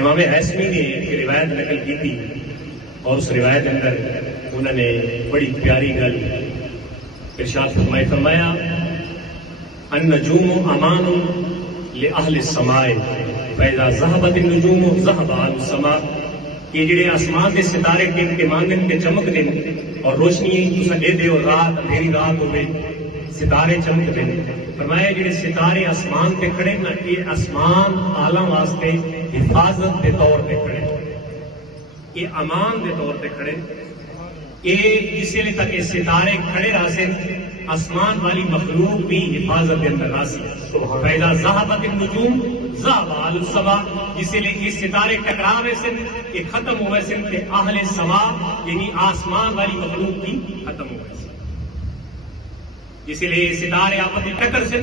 امام حیثمی نے ایک روایت نقل کی تھی اور اس روایت اندر انہوں نے بڑی پیاری گل ارشاد فرمایا النجوم امان لاہل السماء فاذا ذهبت النجوم ذهب اهل السماء کہ جڑے آسمان کے ستارے ٹم کے مانگن کے چمک دیں اور روشنی تسا دے دے اور رات اندھیری رات ہوئے ستارے چمک دیں. فرمایا جڑے ستارے آسمان پہ کھڑے نا یہ آسمان عالم واسطے حفاظت کے طور پہ کھڑے، یہ امان کے طور پہ کھڑے. یہ اس لیے تک یہ ستارے کھڑے رہے آسمان والی مخلوق بھی حفاظت کے اندر راسی. فَإِذَا ذَهَبَتِ النُّجُومُ ذَهَبَ أَهْلُ السَّمَاءِ، جس لیے یہ ستارے ٹکراوے سے یہ ختم ہوئے سے کہ اہل سما یعنی آسمان والی مخلوق بھی ختم ہوئے سے. اس لیے یہ ستارے آپس میں ٹکر سے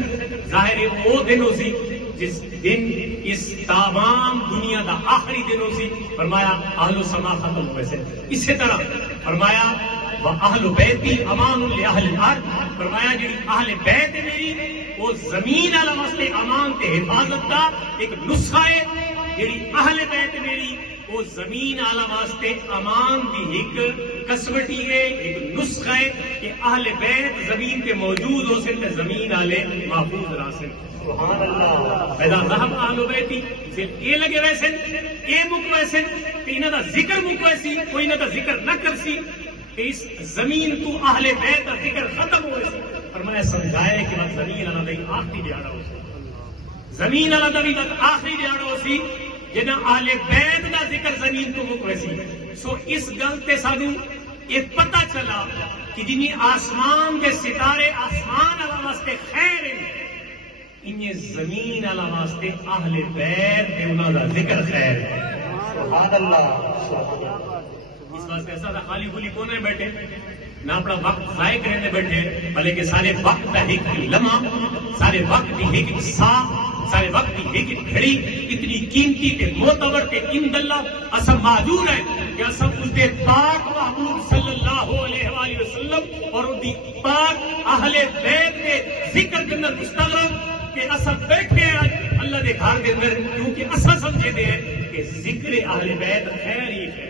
ظاہر وہ دن ہو سی جس دن اس تمام دنیا دا آخری دن ہو سی. فرمایا اہل سما ختم ہوئے سے. اسی طرح فرمایا وَأَهْلُ بَيْتِي أَمَانٌ لِأَهْلِ الْأَرْضِ، فرمایا جی اہل بیت میری وہ زمین والا واسطے امان تے حفاظت کا ایک نسخہ ہے. جیڑی اہل بیت میری وہ زمین والا واسطے امان کی ایک کسوٹی ہے، ایک نسخہ ہے کہ اہل بیت زمین پہ موجود ہو سکتے زمین والے محفوظ رہ سکتے. سبحان اللہ. پیدا ذهب اہل بیتی یہ لگے ویسے یہ مک ویسے کہ انہاں دا ذکر مک ویسی کوئی انہاں دا ذکر نہ کر سی کہ اس زمین تو اہل بیت کا ذکر ختم ہوئے سی. فرمایا سمجھایا کہ بس زمین اللہ دا آخری دیہڑا ہو سی، زمین اللہ دا بھی آخری دیہڑا ہو سی جنہاں اہل بیت دا ذکر زمین تو مک ویسی. سو اس گل تے سانوں یہ پتہ چلا کہ جنہی آسمان کے ستارے آسمان اللہ واسطے خیر ہیں انہیں زمین اللہ واسطے اہل بیت دے انہاں دا ذکر خیر ہے. سبحان اللہ. اس واسطے ایسا تھا خالی خلی کونے بیٹھے نہ اپنا وقت ضائع کرنے بیٹھے بلکہ سارے وقت کا ایک لمحہ، سارے وقت کی ایک سا، سارے وقت کی ایک گھڑی اتنی قیمتی تے معتبر تے عند اللہ اسا معذور ہے کہ اسا اس دے پاک محبوب صلی اللہ علیہ وآلہ وسلم اور ان دی پاک اہل بیت کے ذکر کے اندر مستغرق کہ اسا بیٹھے ہیں اللہ دے گھر کے اندر کیونکہ اسا سمجھے دے ہیں کہ ذکر اہل بیت خیر ہی ہے.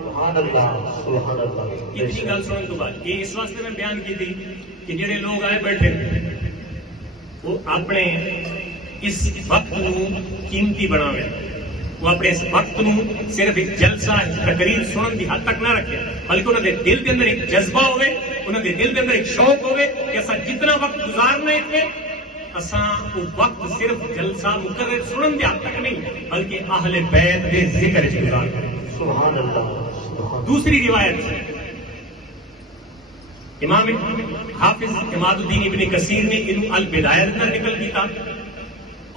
سبحان اللہ. سبحان اللہ. اتنی گل سننے کے بعد یہ اس واسطے میں بیان کی تھی کہ جڑے لوگ آئے بیٹھے وہ اپنے اس وقت نو قیمتی بناوے، وہ اپنے اس وقت نو صرف ایک جلسہ تقریر سنن کی حد تک نہ رکھے بلکہ انہوں نے دل کے اندر ایک جذبہ ہوئے، انہوں نے دل کے اندر ایک شوق ہوئے کہ ایسا جتنا وقت گزارنا ہے اساں وہ وقت صرف جلسہ مقرر سنن کی حد تک نہیں بلکہ اہل بیت کے ذکر گزار کریں. سبحان اللہ. دوسری روایت امام حافظ عماد الدین ابن کثیر نے ان البدایہ کا نقل کیا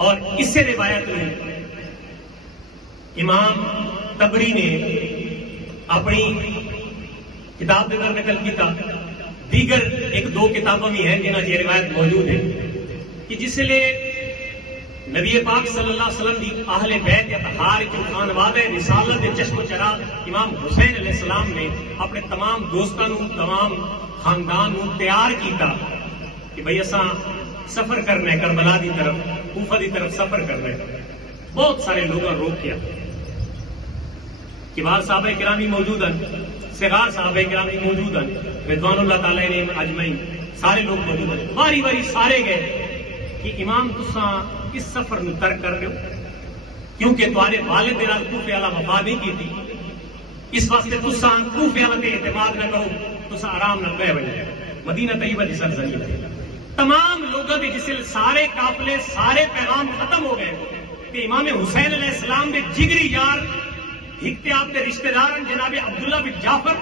اور اس سے روایت میں امام طبری نے اپنی کتاب کے اندر نقل کیا. دیگر ایک دو کتابوں میں ہیں جنہاں یہ روایت موجود ہے کہ جس لیے نبی پاک صلی اللہ علیہ وسلم دی اہل بیت اطہار کی خانوادہ رسالت دے چشم و چراغ امام حسین علیہ السلام نے اپنے تمام دوستاں نوں تمام خاندان نوں تیار کیتا کہ بھئی اساں سفر کرنا ہے کربلا دی طرف، کوفہ دی طرف سفر کرنا ہے. بہت سارے لوگوں روک کیا، کبار صحابہ کرامی موجود ہیں، صغار صحابہ کرامی موجود ہیں، رضوان اللہ تعالی علیہم اجمعین سارے لوگ موجود ہیں. باری باری سارے گئے کہ امام تساں اس سفر میں ترک کر رہے ہو کیونکہ تمہارے والد نے کوفے والا وفا نہیں کی تھی، اس واسطے تساں کوفے والے تے اعتماد نہ کرو، تساں آرام نہ پہ بنے مدینہ طیبہ دی سرزمین. تمام لوگوں کے جس سارے قافلے سارے پیغام ختم ہو گئے کہ امام حسین علیہ السلام کے جگری یار ایک تے آپ کے رشتہ دار جناب عبداللہ بن جعفر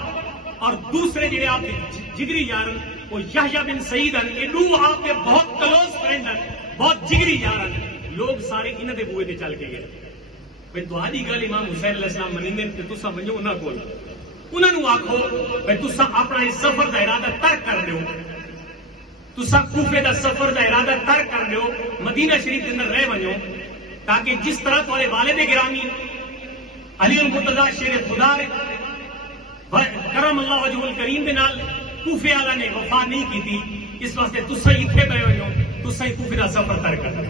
اور دوسرے جڑے آپ کے جگری یار وہ یحییٰ بن سعید ہیں، یہ دو آپ کے بہت کلوز فرینڈ ہیں، بہت جگری یار ہیں. لوگ سارے انہاں دے بوئے تے چل کے گئے بھئی تہاڈی گل امام حسین علیہ السلام منیندے تے تساں ونجو انہاں کول، انہاں نوں آکھو بھئی تساں اپنا اس سفر دا ارادہ ترک کر دیو، تساں کوفے دا سفر دا ارادہ ترک کر دیو، مدینہ شریف دے اندر رہ ونجو تاکہ جس طرح تمہارے والد گرامی علی المرتضی شیر خدا کرم اللہ وجہ الکریم دے نال کوفے والا نے وفا نہیں کی تھی، اس واسطے تساں اتنے پہ ہو، تساں کوفے دا سفر ترک کر.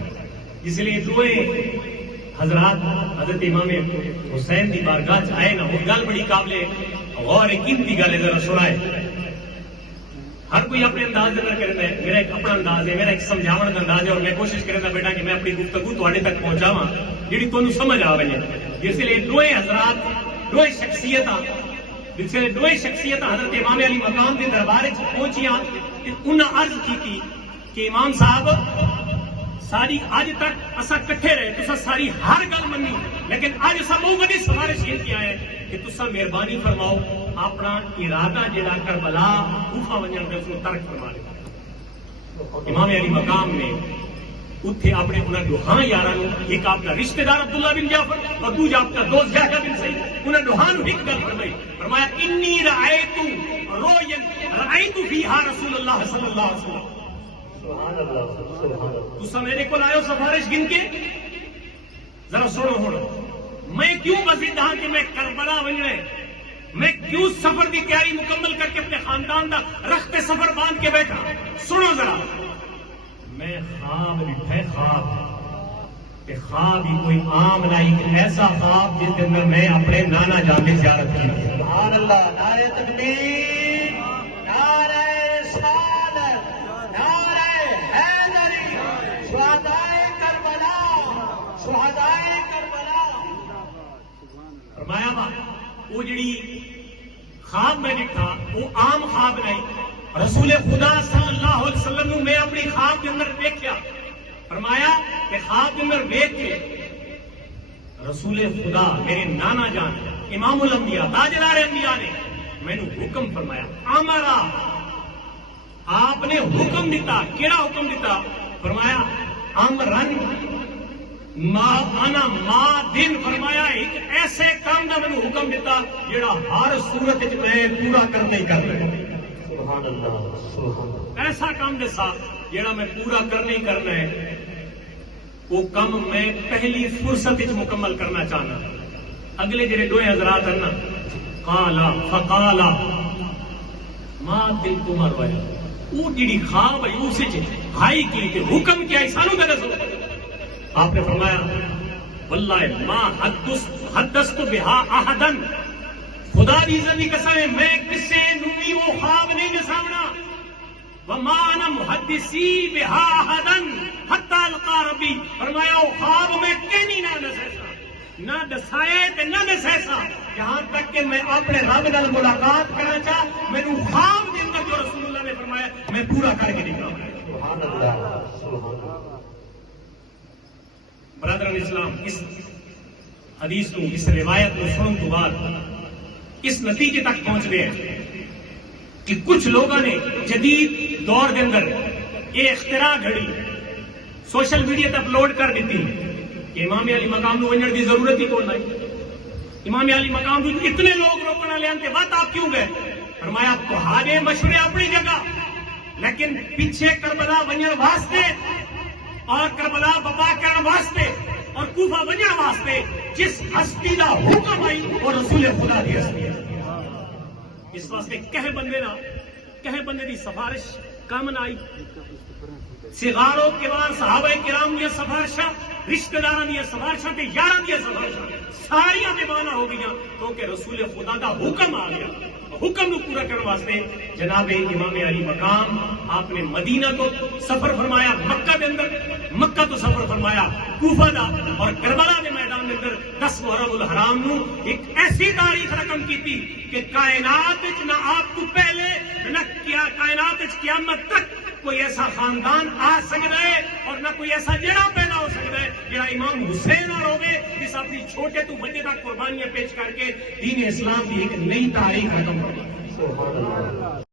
اس لیے دوئے حضرات حضرت امام حسین کی بارگاہ آئے نا، وہ گل بڑی قابل غور قیمتی گل ہے، ذرا سنائے. ہر کوئی اپنے انداز میں کرتا ہے، میرا ایک اپنا انداز ہے، میرا ایک سمجھاون کا انداز ہے، اور میں کوشش کرتا بیٹا کہ میں اپنی گفتگو تھوڑے تک پہنچاواں جی تمہیں سمجھ آ وجے. جس لیے دوئے حضرات دوئے شخصیت جس لیے دوئے شخصیت حضرت امام علی مقام کے دربار پہنچیاں، انہیں عرض کی کہ امام صاحب ساری اج تک اصا کٹھے رہے، تسا ساری ہر گل منی، لیکن اج اصا بہت بڑی سفارش یہ کیا ہے کہ تسا مہربانی فرماؤ اپنا ارادہ جڑا کربلا کوفہ ونجن دے اس کو ترک فرما لے. امام علی مقام نے اتنے اپنے انہوں دوہاں یاراں، ایک آپ کا رشتہ دار عبداللہ بن جعفر اور دوجا آپ کا دوست یحییٰ بن سعید، انہوں دوہاں ایک گل فرمائی، فرمایا انی رأیت فیہا رسول اللہ صلی اللہ علیہ وسلم. تسا میرے کو آئے ہو سفارش گن کے، ذرا سنو ہوں میں کیوں مزید ہاں کہ میں کربلا ونجنا ہے، میں کیوں سفر کی تیاری مکمل کر کے اپنے خاندان کا رخت سفر باندھ کے بیٹھا. سنو ذرا، میں خواب ڈٹھا ہے، خواب ہی کوئی عام نہیں، کہ ایسا خواب جس کے اندر میں اپنے نانا جان کی زیارت کی. سبحان اللہ، نعرہ تکبیر، نعرہ رسالت، نعرہ حیدری، شہدائے کربلا، شہدائے کربلا. فرمایا وہ جڑی خواب میں ڈٹھا وہ عام خواب نہیں، رسول خدا صلی اللہ علیہ وسلم نو میں اپنی خواب کے اندر دیکھیا. فرمایا کہ خواب کے اندر دیکھ کے رسول خدا میرے نانا جان امام الانبیاء تاجدار انبیاء نے میں نے حکم فرمایا. امرا، آپ نے حکم دیتا. کیڑا حکم دیتا؟ فرمایا امرن ما انا ما دن. فرمایا ایک ایسے کام کا میں حکم دیتا جڑا ہر صورت میں پورا کرنا ہی کرنا ہے. سبحان اللہ، سبحان اللہ. ایسا کام دسا جڑا میں پورا کرنا ہی کرنا ہے. وہ کم میں پہلی فرصت مکمل کرنا چاہنا. اگلے جڑے دو حضرات ہیں نا، قالا فقالا ما دل تمہار وائی، وہ جڑی خواب ہے اسے ہائی کی کہ حکم کیا ہے سانو تے دسو. آپ نے فرمایا واللہ ما حدثت بہا احدن، خدا دی عزت کی قسم ہے میں کسے نوں بھی وہ خواب نہیں دساونا. وما انا محدثی بہا احدن حتی القا ربی. فرمایا وہ خواب میں کہیں نہ دسیسا، نہ دسائے تے نہ دسیسا، یہاں تک کہ میں اپنے رب نال ملاقات کرنا چاہ میں نے خواب کے اندر جو رسول اللہ نے فرمایا میں پورا کر کے نکلا. سبحان اللہ، سبحان اللہ. برادران اسلام، اس حدیث کو، اس روایت کو سنن تو بعد اس نتیجے تک پہنچ گئے ہیں کہ کچھ لوگوں نے جدید دور کے اندر یہ اختراع گھڑی، سوشل میڈیا تے اپلوڈ کر دیتی کہ امام علی مقام نو ونجن کی ضرورت ہی کون نہیں. امام علی مقام نو اتنے لوگ روکنے والے ہیں کہ بات آپ کیوں گئے؟ فرمایا تہاڈے مشورے اپنی جگہ، لیکن پیچھے کربلا ونجن واسطے اور کربلا بپا کرنے واسطے اور کوفہ ونجن واسطے جس ہستی کا حکم آئی وہ رسول خدا دی ہستی ہے. اس واسطے کہے بندے دی سفارش کام نہ آئی. صغار و کبار صحابہ کرام دی سفارشاں، رشتہ داراں دی سفارشاں تے یاراں دی سفارشاں ساریاں بے معنی ہو گئیاں کیونکہ رسول خدا دا حکم آ گیا. حکم نو پورا کرنے واسطے جناب امام علی مقام آپ نے مدینہ تو سفر فرمایا، مکہ دے اندر مکہ تو سفر فرمایا کوفہ دا، اور کربلا دے میدان دے اندر 10 محرم الحرام نو ایک ایسی تاریخ رقم کیتی کہ کائنات وچ نہ آپ تو پہلے نہ کیا کائنات وچ قیامت تک کوئی ایسا خاندان آ سکتا ہے اور نہ کوئی ایسا جڑا پیدا ہو سکتا ہے جڑا امام حسین اور ہوگے جس اپنی چھوٹے تو بڑے تک قربانیاں پیش کر کے دین اسلام کی ایک نئی تاریخ رقم کری.